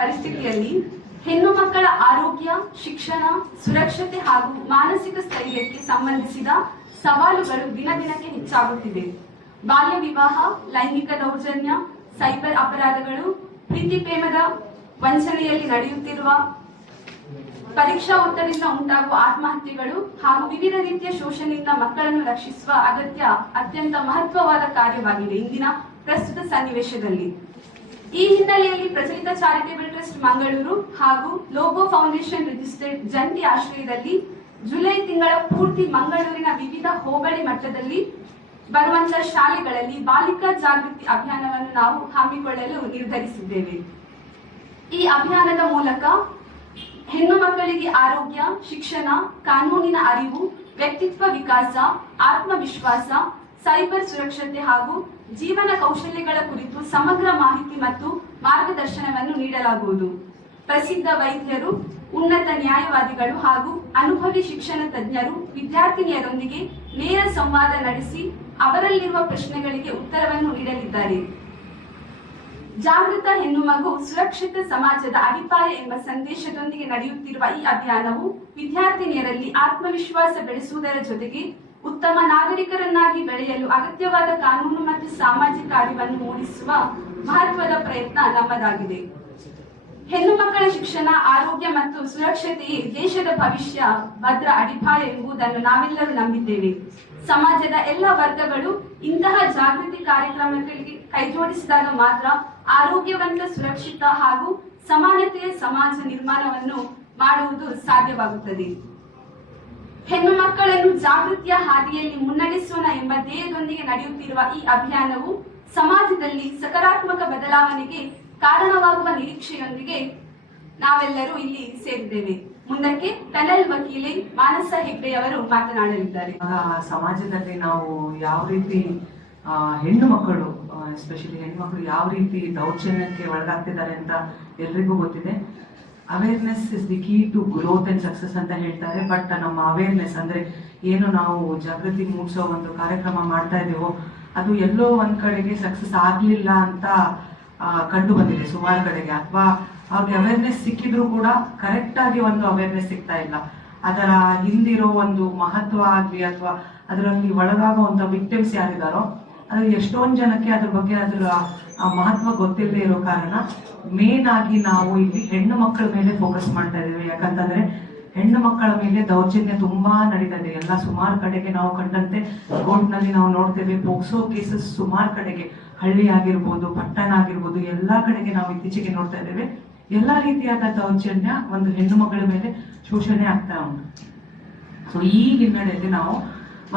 ಪರಿಸ್ಥಿತಿಯಲ್ಲಿ ಹೆಣ್ಣು ಮಕ್ಕಳ ಆರೋಗ್ಯ, ಶಿಕ್ಷಣ, ಸುರಕ್ಷತೆ ಹಾಗೂ ಮಾನಸಿಕ ಸ್ಥೈರ್ಯಕ್ಕೆ ಸಂಬಂಧಿಸಿದ ಸವಾಲುಗಳು ದಿನದಿನಕ್ಕೆ ಹೆಚ್ಚಾಗುತ್ತಿದೆ. ಬಾಲ್ಯ ವಿವಾಹ, ಲೈಂಗಿಕ ದೌರ್ಜನ್ಯ, ಸೈಬರ್ ಅಪರಾಧಗಳು, ಪ್ರೀತಿ ಪ್ರೇಮದ ವಂಚನೆಯಲ್ಲಿ ನಡೆಯುತ್ತಿರುವ ಪರೀಕ್ಷಾ ಒತ್ತಡದಿಂದ ಉಂಟಾಗುವ ಆತ್ಮಹತ್ಯೆಗಳು ಹಾಗೂ ವಿವಿಧ ರೀತಿಯ ಶೋಷಣೆಯಿಂದ ಮಕ್ಕಳನ್ನು ರಕ್ಷಿಸುವ ಅಗತ್ಯ ಅತ್ಯಂತ ಮಹತ್ವವಾದ ಕಾರ್ಯವಾಗಿದೆ ಇಂದಿನ ಪ್ರಸ್ತುತ ಸನ್ನಿವೇಶದಲ್ಲಿ. ಈ ಹಿನ್ನೆಲೆಯಲ್ಲಿ ಪ್ರಚಲಿತ ಚಾರಿಟೇಬಲ್ ಟ್ರಸ್ಟ್ ಮಂಗಳೂರು ಹಾಗೂ ಲೋಗೋ ಫೌಂಡೇಶನ್ ರಿಜಿಸ್ಟರ್ಡ್ ಜಂಟಿ ಆಶ್ರಯದಲ್ಲಿ ಜುಲೈ ತಿಂಗಳ ಪೂರ್ತಿ ಮಂಗಳೂರಿನ ವಿವಿಧ ಹೋಬಳಿ ಮಟ್ಟದಲ್ಲಿ ಬರುವಂತಹ ಶಾಲೆಗಳಲ್ಲಿ ಬಾಲಿಕಾ ಜಾಗೃತಿ ಅಭಿಯಾನವನ್ನು ನಾವು ಹಮ್ಮಿಕೊಳ್ಳಲು ನಿರ್ಧರಿಸಿದ್ದೇವೆ. ಈ ಅಭಿಯಾನದ ಮೂಲಕ ಹೆಣ್ಣು ಮಕ್ಕಳಿಗೆ ಆರೋಗ್ಯ, ಶಿಕ್ಷಣ, ಕಾನೂನಿನ ಅರಿವು, ವ್ಯಕ್ತಿತ್ವ ವಿಕಾಸ, ಆತ್ಮವಿಶ್ವಾಸ, ಸೈಬರ್ ಸುರಕ್ಷತೆ ಹಾಗೂ ಜೀವನ ಕೌಶಲ್ಯಗಳ ಕುರಿತು ಸಮಗ್ರ ಮಾಹಿತಿ ಮತ್ತು ಮಾರ್ಗದರ್ಶನವನ್ನು ನೀಡಲಾಗುವುದು. ಪ್ರಸಿದ್ಧ ವೈದ್ಯರು, ಉನ್ನತ ನ್ಯಾಯವಾದಿಗಳು ಹಾಗೂ ಅನುಭವಿ ಶಿಕ್ಷಣ ತಜ್ಞರು ವಿದ್ಯಾರ್ಥಿನಿಯರೊಂದಿಗೆ ನೇರ ಸಂವಾದ ನಡೆಸಿ ಅವರಲ್ಲಿರುವ ಪ್ರಶ್ನೆಗಳಿಗೆ ಉತ್ತರವನ್ನು ನೀಡಲಿದ್ದಾರೆ. ಜಾಗೃತ ಹೆಣ್ಣು ಮಗು ಸುರಕ್ಷಿತ ಸಮಾಜದ ಅಡಿಪಾಯ ಎಂಬ ಸಂದೇಶದೊಂದಿಗೆ ನಡೆಯುತ್ತಿರುವ ಈ ಅಭಿಯಾನವು ವಿದ್ಯಾರ್ಥಿನಿಯರಲ್ಲಿ ಆತ್ಮವಿಶ್ವಾಸ ಬೆಳೆಸುವುದರ ಜೊತೆಗೆ ಉತ್ತಮ ನಾಗರಿಕರನ್ನಾಗಿ ಬೆಳೆಯಲು ಅಗತ್ಯವಾದ ಕಾನೂನು ಮತ್ತು ಸಾಮಾಜಿಕ ಅರಿವನ್ನು ಮೂಡಿಸುವ ಮಹತ್ವದ ಪ್ರಯತ್ನ ನಮ್ಮದಾಗಿದೆ. ಹೆಣ್ಣು ಮಕ್ಕಳ ಶಿಕ್ಷಣ, ಆರೋಗ್ಯ ಮತ್ತು ಸುರಕ್ಷತೆಯೇ ದೇಶದ ಭವಿಷ್ಯ ಭದ್ರ ಅಡಿಪಾಯ ಎಂಬುದನ್ನು ನಾವೆಲ್ಲರೂ ನಂಬಿದ್ದೇವೆ. ಸಮಾಜದ ಎಲ್ಲ ವರ್ಗಗಳು ಇಂತಹ ಜಾಗೃತಿ ಕಾರ್ಯಕ್ರಮಗಳಿಗೆ ಕೈಜೋಡಿಸಿದಾಗ ಮಾತ್ರ ಆರೋಗ್ಯವಂತ, ಸುರಕ್ಷಿತ ಹಾಗೂ ಸಮಾನತೆಯ ಸಮಾಜ ನಿರ್ಮಾಣವನ್ನು ಮಾಡುವುದು ಸಾಧ್ಯವಾಗುತ್ತದೆ. ಹೆಣ್ಣು ಮಕ್ಕಳನ್ನು ಜಾಗೃತಿಯ ಹಾದಿಯಲ್ಲಿ ಮುನ್ನಡೆಸೋಣ ಎಂಬ ಧ್ಯೇಯದೊಂದಿಗೆ ನಡೆಯುತ್ತಿರುವ ಈ ಅಭಿಯಾನವು ಸಮಾಜದಲ್ಲಿ ಸಕಾರಾತ್ಮಕ ಬದಲಾವಣೆಗೆ ಕಾರಣವಾಗುವ ನಿರೀಕ್ಷೆಯೊಂದಿಗೆ ನಾವೆಲ್ಲರೂ ಇಲ್ಲಿ ಸೇರಿದ್ದೇವೆ. ಮುಂದಕ್ಕೆ ಪ್ಯಾನೆಲ್ ವಕೀಲೆ ಮಾನಸ ಹೆಗ್ಡೆಯವರು ಮಾತನಾಡಲಿದ್ದಾರೆ. ಸಮಾಜದಲ್ಲಿ ನಾವು ಯಾವ ರೀತಿ ಹೆಣ್ಣು ಮಕ್ಕಳು, ಎಸ್ಪೆಷಲಿ ಹೆಣ್ಣು ಮಕ್ಕಳು ಯಾವ ರೀತಿ ದೌರ್ಜನ್ಯಕ್ಕೆ ಒಳಗಾಗ್ತಿದ್ದಾರೆ ಅಂತ ಎಲ್ರಿಗೂ ಗೊತ್ತಿದೆ. Awareness is the key to growth and success ಅಂತ ಹೇಳ್ತಾರೆ. ಬಟ್ ನಮ್ಮ ಅವೇರ್ನೆಸ್ ಅಂದ್ರೆ ಏನು ನಾವು ಜಾಗೃತಿ ಮೂಡಿಸೋ ಒಂದು ಕಾರ್ಯಕ್ರಮ ಮಾಡ್ತಾ ಇದ್ದೇವೋ ಅದು ಎಲ್ಲೋ ಒಂದ್ ಕಡೆಗೆ ಸಕ್ಸಸ್ ಆಗ್ಲಿಲ್ಲ ಅಂತ ಕಂಡು ಬಂದಿದೆ ಸುಮಾರು ಕಡೆಗೆ. ಅಥವಾ ಅವ್ರಿಗೆ ಅವೇರ್ನೆಸ್ ಸಿಕ್ಕಿದ್ರು ಕೂಡ ಕರೆಕ್ಟ್ ಆಗಿ ಒಂದು ಅವೇರ್ನೆಸ್ ಸಿಗ್ತಾ ಇಲ್ಲ. ಅದರ ಹಿಂದಿರೋ ಒಂದು ಮಹತ್ವ ಆಗ್ಲಿ ಅಥವಾ ಅದರಲ್ಲಿ ಒಳಗಾಗುವಂತ ವಿಕ್ಟಿಮ್ಸ್ ಯಾರಿದಾರೋ ಅದು ಎಷ್ಟೊಂದು ಜನಕ್ಕೆ ಅದ್ರ ಬಗ್ಗೆ ಅದರ ಮಹತ್ವ ಗೊತ್ತಿಲ್ಲದೆ ಇರೋ ಕಾರಣ ಮೇನ್ ಆಗಿ ನಾವು ಇಲ್ಲಿ ಹೆಣ್ಣು ಮಕ್ಕಳ ಮೇಲೆ ಫೋಕಸ್ ಮಾಡ್ತಾ ಇದ್ದೇವೆ. ಯಾಕಂತಂದ್ರೆ ಹೆಣ್ಣು ಮಕ್ಕಳ ಮೇಲೆ ದೌರ್ಜನ್ಯ ತುಂಬಾ ನಡೀತಾ ಇದೆ. ಎಲ್ಲ ಸುಮಾರು ಕಡೆಗೆ ನಾವು ಕಂಡಂತೆ ಕೋರ್ಟ್ನಲ್ಲಿ ನಾವು ನೋಡ್ತೇವೆ. ಪೋಕ್ಸೋ ಕೇಸಸ್ ಸುಮಾರು ಕಡೆಗೆ, ಹಳ್ಳಿ ಆಗಿರ್ಬೋದು, ಪಟ್ಟಣ ಆಗಿರ್ಬೋದು, ಎಲ್ಲಾ ಕಡೆಗೆ ನಾವು ಇತ್ತೀಚೆಗೆ ನೋಡ್ತಾ ಇದ್ದೇವೆ. ಎಲ್ಲಾ ರೀತಿಯಾದ ದೌರ್ಜನ್ಯ ಒಂದು ಹೆಣ್ಣು ಮಕ್ಕಳ ಮೇಲೆ ಶೋಷಣೆ ಆಗ್ತಾ ಉಂಟು. ಸೊ ಈ ಹಿನ್ನೆಲೆಯಲ್ಲಿ ನಾವು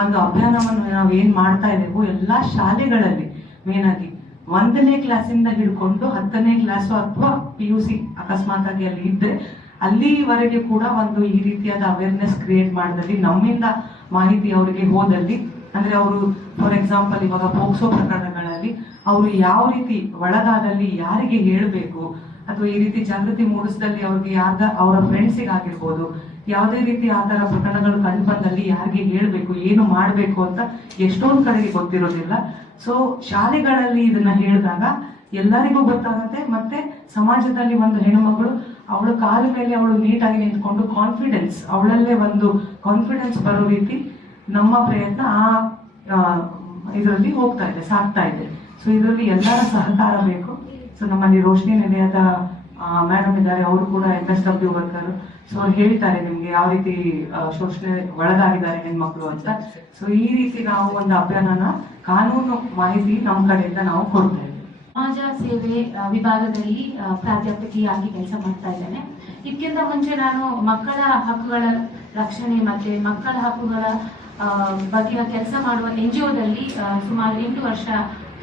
ಒಂದು ಅಭಿಯಾನವನ್ನು ನಾವು ಏನ್ ಮಾಡ್ತಾ ಇದ್ದೇವೋ ಎಲ್ಲಾ ಶಾಲೆಗಳಲ್ಲಿ ಮೇನ್ ಆಗಿ 1ನೇ ಕ್ಲಾಸಿಂದ ಹಿಡ್ಕೊಂಡು 10ನೇ ಕ್ಲಾಸು ಅಥವಾ PUC ಅಕಸ್ಮಾತ್ ಆಗಿ ಅಲ್ಲಿ ಇದ್ರೆ ಅಲ್ಲಿವರೆಗೆ ಕೂಡ ಒಂದು ಈ ರೀತಿಯಾದ ಅವೇರ್ನೆಸ್ ಕ್ರಿಯೇಟ್ ಮಾಡಿದಲ್ಲಿ, ನಮ್ಮಿಂದ ಮಾಹಿತಿ ಅವರಿಗೆ ಹೋದಲ್ಲಿ, ಅಂದ್ರೆ ಅವರು ಫಾರ್ ಎಕ್ಸಾಂಪಲ್ ಇವಾಗ ಪೋಕ್ಸೋ ಪ್ರಕರಣಗಳಲ್ಲಿ ಅವರು ಯಾವ ರೀತಿ ಒಳಗಾದಲ್ಲಿ ಯಾರಿಗೆ ಹೇಳಬೇಕು ಅಥವಾ ಈ ರೀತಿ ಜಾಗೃತಿ ಮೂಡಿಸಿದಲ್ಲಿ ಅವ್ರಿಗೆ ಅವರ ಫ್ರೆಂಡ್ಸಿಗೆ ಆಗಿರ್ಬೋದು, ಯಾವುದೇ ರೀತಿ ಆ ತರ ಪ್ರಕರಣಗಳು ಕಂಡು ಬಂದಲ್ಲಿ ಯಾರಿಗೆ ಹೇಳ್ಬೇಕು, ಏನು ಮಾಡ್ಬೇಕು ಅಂತ ಎಷ್ಟೊಂದು ಕಡೆಗೆ ಗೊತ್ತಿರೋದಿಲ್ಲ. ಸೊ ಶಾಲೆಗಳಲ್ಲಿ ಇದನ್ನ ಹೇಳಿದಾಗ ಎಲ್ಲರಿಗೂ ಗೊತ್ತಾಗುತ್ತೆ. ಮತ್ತೆ ಸಮಾಜದಲ್ಲಿ ಒಂದು ಹೆಣ್ಣುಮಗಳು ಅವಳ ಕಾಲ ಮೇಲೆ ಅವಳು ನೀಟಾಗಿ ನಿಂತ್ಕೊಂಡು ಕಾನ್ಫಿಡೆನ್ಸ್, ಅವಳಲ್ಲೇ ಒಂದು ಕಾನ್ಫಿಡೆನ್ಸ್ ಬರೋ ರೀತಿ ನಮ್ಮ ಪ್ರಯತ್ನ ಇದರಲ್ಲಿ ಹೋಗ್ತಾ ಇದೆ, ಸಾಗ್ತಾ ಇದೆ. ಸೊ ಇದರಲ್ಲಿ ಎಲ್ಲರ ಸಹಕಾರ ಬೇಕು. ಸೊ ನಮ್ಮಲ್ಲಿ ರೋಶ್ನಿ ನಿಲಯದ ಮೇಡಮ್ ಇದ್ದಾರೆ, ಅವರು ಕೂಡ MSW ವರ್ಕರ್. ಸೊ ಅವ್ರು ಹೇಳ್ತಾರೆ ನಿಮ್ಗೆ ಯಾವ ರೀತಿ ಶೋಷಣೆ ಒಳಗಾಗಿದ್ದಾರೆ ಹೆಣ್ಮಕ್ಳು ಅಂತ. ಸೊ ಈ ರೀತಿ ನಾವು ಒಂದು ಅಭಿಯಾನನ ಕಾನೂನು ಮಾಹಿತಿ ನಮ್ಮ ಕಡೆಯಿಂದ ನಾವು ಕೊಡ್ತಾ ಇದ್ದೇವೆ. ಸಮಾಜ ಸೇವೆ ವಿಭಾಗದಲ್ಲಿ ಪ್ರಾಧ್ಯಾಪಕಿಯಾಗಿ ಕೆಲಸ ಮಾಡ್ತಾ ಇದ್ದೇನೆ. ಇದಕ್ಕಿಂತ ಮುಂಚೆ ನಾನು ಮಕ್ಕಳ ಹಕ್ಕುಗಳ ರಕ್ಷಣೆ ಮತ್ತೆ ಮಕ್ಕಳ ಹಕ್ಕುಗಳ ಬಗ್ಗೆ ಕೆಲಸ ಮಾಡುವ NGOದಲ್ಲಿ ಸುಮಾರು 8 ವರ್ಷ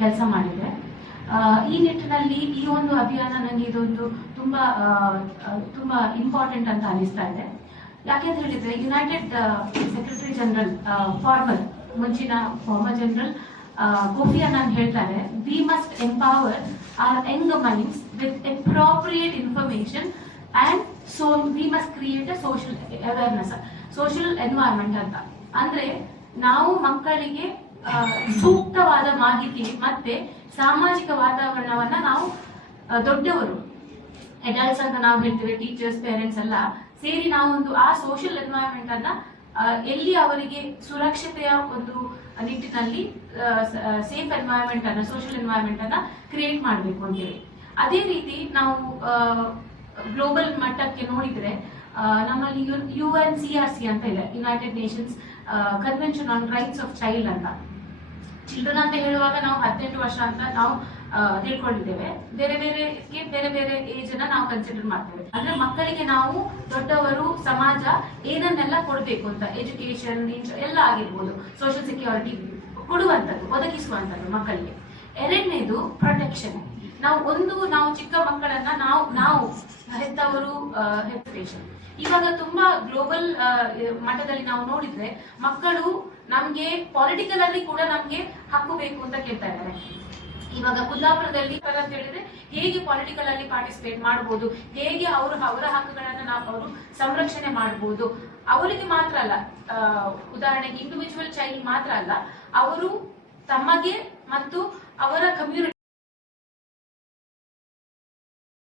ಕೆಲಸ ಮಾಡಿದೆ. ಈ ನಿಟ್ಟಿನಲ್ಲಿ ಈ ಒಂದು ಅಭಿಯಾನ ನನಗೆ ಇದೊಂದು ತುಂಬಾ ಇಂಪಾರ್ಟೆಂಟ್ ಅಂತ ಅನಿಸ್ತಾ ಇದೆ. ಯಾಕೆಂತ ಹೇಳಿದ್ರೆ ಯುನೈಟೆಡ್ ಸೆಕ್ರೆಟರಿ ಜನರಲ್ ಮುಂಚಿನ ಫಾರ್ಮರ್ ಜನರಲ್ ಕೋಫಿ ಅನ್ನಾನ್ ಹೇಳ್ತಾರೆ, we must empower our young minds with appropriate information and so we must create a social awareness, social environment ಅಂತ. ಅಂದ್ರೆ ನಾವು ಮಕ್ಕಳಿಗೆ ಸೂಕ್ತವಾದ ಮಾಹಿತಿ ಮತ್ತೆ ಸಾಮಾಜಿಕ ವಾತಾವರಣವನ್ನ ನಾವು ದೊಡ್ಡವರು ಅಡಲ್ಟ್ಸ್ ಅಂತ ನಾವು ಹೇಳ್ತೇವೆ, ಟೀಚರ್ಸ್, ಪೇರೆಂಟ್ಸ್ ಎಲ್ಲ ಸೇರಿ ನಾವೊಂದು ಆ ಸೋಷಿಯಲ್ ಎನ್ವೈರನ್ಮೆಂಟ್ ಅನ್ನ ಎಲ್ಲಿ ಅವರಿಗೆ ಸುರಕ್ಷತೆಯ ಒಂದು ನಿಟ್ಟಿನಲ್ಲಿ ಸೇಫ್ ಎನ್ವೈರನ್ಮೆಂಟ್ ಅನ್ನ, ಸೋಷಿಯಲ್ ಎನ್ವೈರನ್ಮೆಂಟ್ ಅನ್ನ ಕ್ರಿಯೇಟ್ ಮಾಡಬೇಕು ಅಂತೇಳಿ. ಅದೇ ರೀತಿ ನಾವು ಗ್ಲೋಬಲ್ ಮಟ್ಟಕ್ಕೆ ನೋಡಿದ್ರೆ ನಮ್ಮಲ್ಲಿ UNCRC ಅಂತ ಇದೆ, United Nations convention on rights of child ಅಂತ. ಚಿಲ್ಡ್ರನ್ ಅಂತ ಹೇಳುವಾಗ ನಾವು 18 ವರ್ಷ ಅಂತ ನಾವು ತಿಳ್ಕೊಂಡಿದ್ದೇವೆ. ಬೇರೆ ಬೇರೆ ಏಜ್ ಅನ್ನ ನಾವು ಕನ್ಸಿಡರ್ ಮಾಡ್ತೇವೆ. ಅಂದ್ರೆ ಮಕ್ಕಳಿಗೆ ನಾವು ದೊಡ್ಡವರು, ಸಮಾಜ ಏನನ್ನೆಲ್ಲ ಕೊಡ್ಬೇಕು ಅಂತ, ಎಜುಕೇಶನ್ ಎಲ್ಲ ಆಗಿರ್ಬೋದು, ಸೋಷಿಯಲ್ ಸೆಕ್ಯೂರಿಟಿ ಕೊಡುವಂಥದ್ದು, ಒದಗಿಸುವಂಥದ್ದು ಮಕ್ಕಳಿಗೆ. ಎರಡನೇದು ಪ್ರೊಟೆಕ್ಷನ್. ನಾವು ಚಿಕ್ಕ ಮಕ್ಕಳನ್ನ ನಾವು ಹೆತ್ತವರು ಹೆತ್ತೇಷನ್. ಇವಾಗ ತುಂಬಾ ಗ್ಲೋಬಲ್ ಮಟ್ಟದಲ್ಲಿ ನಾವು ನೋಡಿದ್ರೆ ಮಕ್ಕಳು ನಮ್ಗೆ ಪೊಲಿಟಿಕಲ್ ಅಲ್ಲಿ ಕೂಡ ನಮ್ಗೆ ಹಕ್ಕು ಬೇಕು ಅಂತ ಕೇಳ್ತಾ ಇದ್ದಾರೆ. ಇವಾಗ ಕುಂದಾಪುರದಲ್ಲಿ ಅಂತ ಹೇಳಿದ್ರೆ ಹೇಗೆ ಪೊಲಿಟಿಕಲ್ ಅಲ್ಲಿ ಪಾರ್ಟಿಸಿಪೇಟ್ ಮಾಡಬಹುದು, ಹೇಗೆ ಅವರ ಹಕ್ಕುಗಳನ್ನ ಅವರು ಸಂರಕ್ಷಣೆ ಮಾಡಬಹುದು. ಅವರಿಗೆ ಮಾತ್ರ ಅಲ್ಲ, ಉದಾಹರಣೆಗೆ ಇಂಡಿವಿಜುವಲ್ ಚೈಲ್ಡ್ ಮಾತ್ರ ಅಲ್ಲ, ಅವರು ತಮಗೆ ಮತ್ತು ಅವರ ಕಮ್ಯುನಿಟಿ